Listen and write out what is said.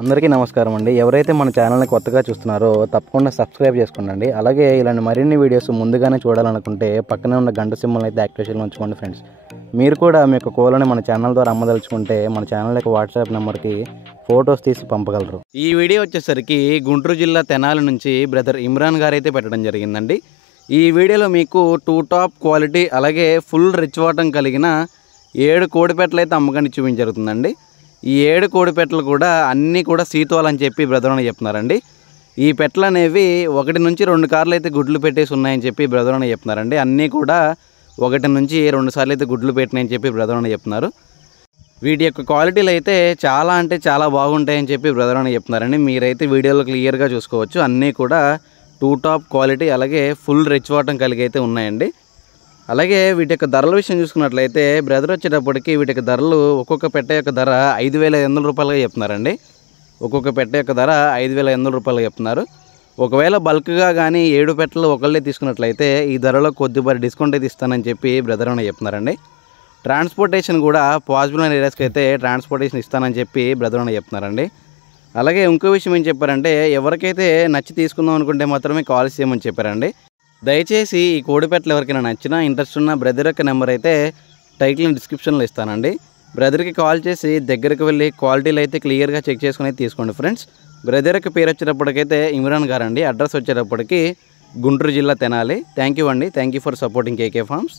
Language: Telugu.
అందరికీ నమస్కారం అండి. ఎవరైతే మన ఛానల్ని కొత్తగా చూస్తున్నారో తప్పకుండా సబ్స్క్రైబ్ చేసుకోండి. అలాగే ఇలాంటి మరిన్ని వీడియోస్ ముందుగానే చూడాలనుకుంటే పక్కనే ఉన్న గంట సింబల్ని అయితే యాక్టివేషన్లో ఉంచుకోండి ఫ్రెండ్స్. మీరు కూడా మీ యొక్క కోళ్ళని మన ఛానల్ ద్వారా అమ్మదలుచుకుంటే మన ఛానల్ యొక్క వాట్సాప్ నెంబర్కి ఫొటోస్ తీసి పంపగలరు. ఈ వీడియో వచ్చేసరికి గుంటూరు జిల్లా తెనాలి నుంచి బ్రదర్ ఇమ్రాన్ గారు అయితే పెట్టడం జరిగిందండి. ఈ వీడియోలో మీకు 2 టాప్ క్వాలిటీ అలాగే ఫుల్ రిచ్ వాటం కలిగిన 7 కోడిపెట్టలు అయితే అమ్మకాన్ని చూపించ జరుగుతుందండి. ఈ 7 కోడిపెట్టలు కూడా అన్నీ కూడా సీతోలని చెప్పి బ్రదర్ అని చెప్తున్నారండి. ఈ పెట్టలు అనేవి 1 నుంచి 2 కార్లు అయితే గుడ్లు పెట్టేసి ఉన్నాయని చెప్పి బ్రదర్ అని చెప్తున్నారండి. అన్నీ కూడా 1 నుంచి 2 సార్లు అయితే గుడ్లు పెట్టినాయని చెప్పి బ్రదర్ అని చెప్తున్నారు. వీటి యొక్క క్వాలిటీలు అయితే చాలా అంటే చాలా బాగుంటాయని చెప్పి బ్రదర్ అని చెప్తున్నారండి. మీరైతే వీడియోలో క్లియర్గా చూసుకోవచ్చు. అన్నీ కూడా 2 టాప్ క్వాలిటీ అలాగే ఫుల్ రిచ్ వాటం కలిగి అయితే ఉన్నాయండి. అలాగే వీటి యొక్క ధరల విషయం చూసుకున్నట్లయితే బ్రదర్ వచ్చేటప్పటికి వీటి యొక్క ధరలు ఒక్కొక్క పెట్టె యొక్క ధర 5,500 రూపాయలుగా చెప్తున్నారండి. ఒక్కొక్క పెట్టె యొక్క ధర 5,500 రూపాయలుగా చెప్తున్నారు. ఒకవేళ బల్క్గా కానీ 7 పెట్టెలు ఒకళ్ళే తీసుకున్నట్లయితే ఈ ధరలో కొద్దిపాటి డిస్కౌంట్ అయితే ఇస్తానని చెప్పి బ్రదర్ అని చెప్తున్నారండి. ట్రాన్స్పోర్టేషన్ కూడా పాసిబుల్ అయిన ఏరియాస్కి అయితే ట్రాన్స్పోర్టేషన్ ఇస్తానని చెప్పి బ్రదర్ అని చెప్తున్నారండి. అలాగే ఇంకో విషయం ఏం చెప్పారంటే ఎవరికైతే నచ్చి తీసుకుందాం అనుకుంటే మాత్రమే కాల్ చేయమని చెప్పారండి. దయచేసి ఈ కోడిపెట్టలు ఎవరికైనా నచ్చినా ఇంట్రెస్ట్ ఉన్న బ్రదర్ యొక్క నెంబర్ అయితే టైటిల్ డిస్క్రిప్షన్లో ఇస్తానండి. బ్రదర్కి కాల్ చేసి దగ్గరికి వెళ్ళి క్వాలిటీలు అయితే క్లియర్గా చెక్ చేసుకుని తీసుకోండి ఫ్రెండ్స్. బ్రదర్ యొక్క పేరు వచ్చేటప్పటికైతే ఇమ్రాన్ గారు అండి. అడ్రస్ వచ్చేటప్పటికి గుంటూరు జిల్లా తెనాలి. థ్యాంక్ యూ అండి. Thank you for supporting KK forms.